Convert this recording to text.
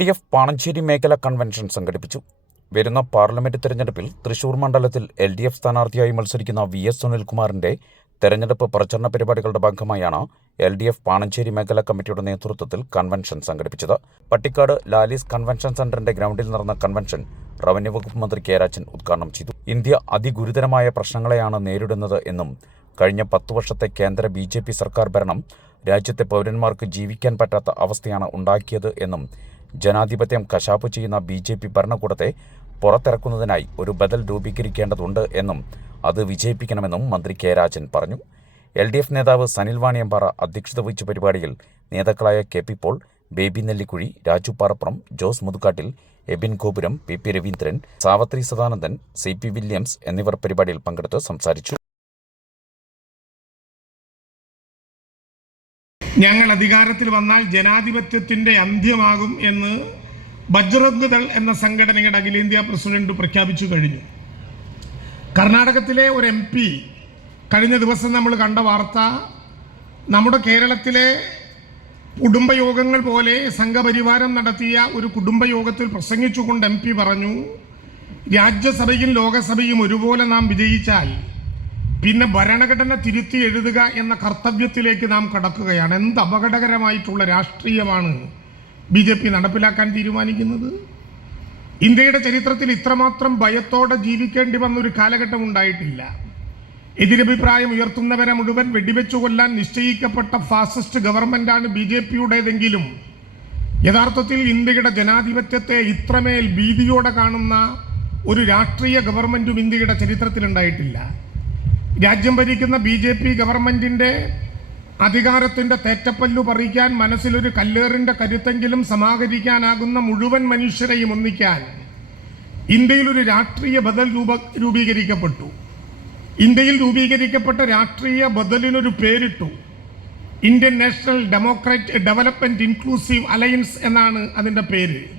D F Panancheri മേഖല convention സംഘടിപ്പിച്ചു. വരുന്ന പാർലമെന്റ് തെരഞ്ഞെടുപ്പിൽ തൃശൂർ മണ്ഡലത്തിൽ എൽ ഡി എഫ് സ്ഥാനാർത്ഥിയായി മത്സരിക്കുന്ന വി എസ് സുനിൽകുമാറിന്റെ തെരഞ്ഞെടുപ്പ് പ്രചരണ പരിപാടികളുടെ ഭാഗമായാണ് എൽ ഡി എഫ് പാണഞ്ചേരി മേഖല കമ്മിറ്റിയുടെ നേതൃത്വത്തിൽ കൺവെൻഷൻ സംഘടിപ്പിച്ചത്. പട്ടിക്കാട് ലാലീസ് കൺവെൻഷൻ സെന്ററിന്റെ ഗ്രൗണ്ടിൽ നടന്ന കൺവെൻഷൻ റവന്യൂ വകുപ്പ് മന്ത്രി കെ രാജൻ ഉദ്ഘാടനം ചെയ്തു. ഇന്ത്യ അതിഗുരുതരമായ പ്രശ്നങ്ങളെയാണ് നേരിടുന്നത് എന്നും കഴിഞ്ഞ പത്തു വർഷത്തെ കേന്ദ്ര ബി സർക്കാർ ഭരണം രാജ്യത്തെ പൗരന്മാർക്ക് ജീവിക്കാൻ പറ്റാത്ത അവസ്ഥയാണ് ഉണ്ടാക്കിയത് എന്നും ജനാധിപത്യം കശാപ്പ് ചെയ്യുന്ന ബി ജെ പി ഭരണകൂടത്തെ പുറത്തിറക്കുന്നതിനായി ഒരു ബദൽ രൂപീകരിക്കേണ്ടതുണ്ട് എന്നും അത് വിജയിപ്പിക്കണമെന്നും മന്ത്രി കെ രാജൻ പറഞ്ഞു. എൽ ഡി എഫ് നേതാവ് സനിൽ വാണിയമ്പാറ അധ്യക്ഷത വഹിച്ച പരിപാടിയിൽ നേതാക്കളായ K P Paul Baby Nellikkuzhi Raju Parappuram Jose Muthukattil Ebin Gopuram P P Raveendran Savithri Sadanandan C P Williams എന്നിവർ പരിപാടിയിൽ പങ്കെടുത്ത് സംസാരിച്ചു. ഞങ്ങൾ അധികാരത്തിൽ വന്നാൽ ജനാധിപത്യത്തിന്റെ അന്ത്യമാകും എന്ന് ബജ്രംഗ് ദൾ എന്ന സംഘടനയുടെ അഖിലേന്ത്യാ പ്രസിഡന്റ് പ്രഖ്യാപിച്ചു കഴിഞ്ഞു. കർണാടകത്തിലെ ഒരു എം പി കഴിഞ്ഞ ദിവസം നമ്മൾ കണ്ട വാർത്ത നമ്മുടെ കേരളത്തിലെ കുടുംബയോഗങ്ങൾ പോലെ സംഘപരിവാരം നടത്തിയ ഒരു കുടുംബയോഗത്തിൽ പ്രസംഗിച്ചുകൊണ്ട് എം പി പറഞ്ഞു രാജ്യസഭയും ലോകസഭയും ഒരുപോലെ നാം വിജയിച്ചാൽ പിന്നെ ഭരണഘടന തിരുത്തി എഴുതുക എന്ന കർത്തവ്യത്തിലേക്ക് നാം കടക്കുകയാണ്. എന്ത് അപകടകരമായിട്ടുള്ള രാഷ്ട്രീയമാണ് ബി ജെ പി നടപ്പിലാക്കാൻ തീരുമാനിക്കുന്നത്? ഇന്ത്യയുടെ ചരിത്രത്തിൽ ഇത്രമാത്രം ഭയത്തോടെ ജീവിക്കേണ്ടി വന്ന ഒരു കാലഘട്ടം ഉണ്ടായിട്ടില്ല. എതിരഭിപ്രായം ഉയർത്തുന്നവരെ മുഴുവൻ വെടിവെച്ചു കൊല്ലാൻ നിശ്ചയിക്കപ്പെട്ട ഫാസിസ്റ്റ് ഗവൺമെന്റാണ് ബി ജെ പിയുടേതെങ്കിലും യഥാർത്ഥത്തിൽ ഇന്ത്യയുടെ ജനാധിപത്യത്തെ ഇത്രമേൽ ഭീതിയോടെ കാണുന്ന ഒരു രാഷ്ട്രീയ ഗവൺമെന്റും ഇന്ത്യയുടെ ചരിത്രത്തിൽ ഉണ്ടായിട്ടില്ല. രാജ്യം ഭരിക്കുന്ന ബി ജെ പി ഗവൺമെന്റിന്റെ അധികാരത്തിന്റെ തേറ്റപ്പല്ലു പറിക്കാൻ മനസ്സിലൊരു കല്ലേറിന്റെ കരുത്തെങ്കിലും സമാഹരിക്കാനാകുന്ന മുഴുവൻ മനുഷ്യരെയും ഒന്നിക്കാൻ ഇന്ത്യയിൽ ഒരു രാഷ്ട്രീയ ബദൽ രൂപ രൂപീകരിക്കപ്പെട്ടു. ഇന്ത്യയിൽ രൂപീകരിക്കപ്പെട്ട രാഷ്ട്രീയ ബദലിനൊരു പേരിട്ടു. Indian National Democrat Development Inclusive Alliance എന്നാണ് അതിന്റെ പേര്.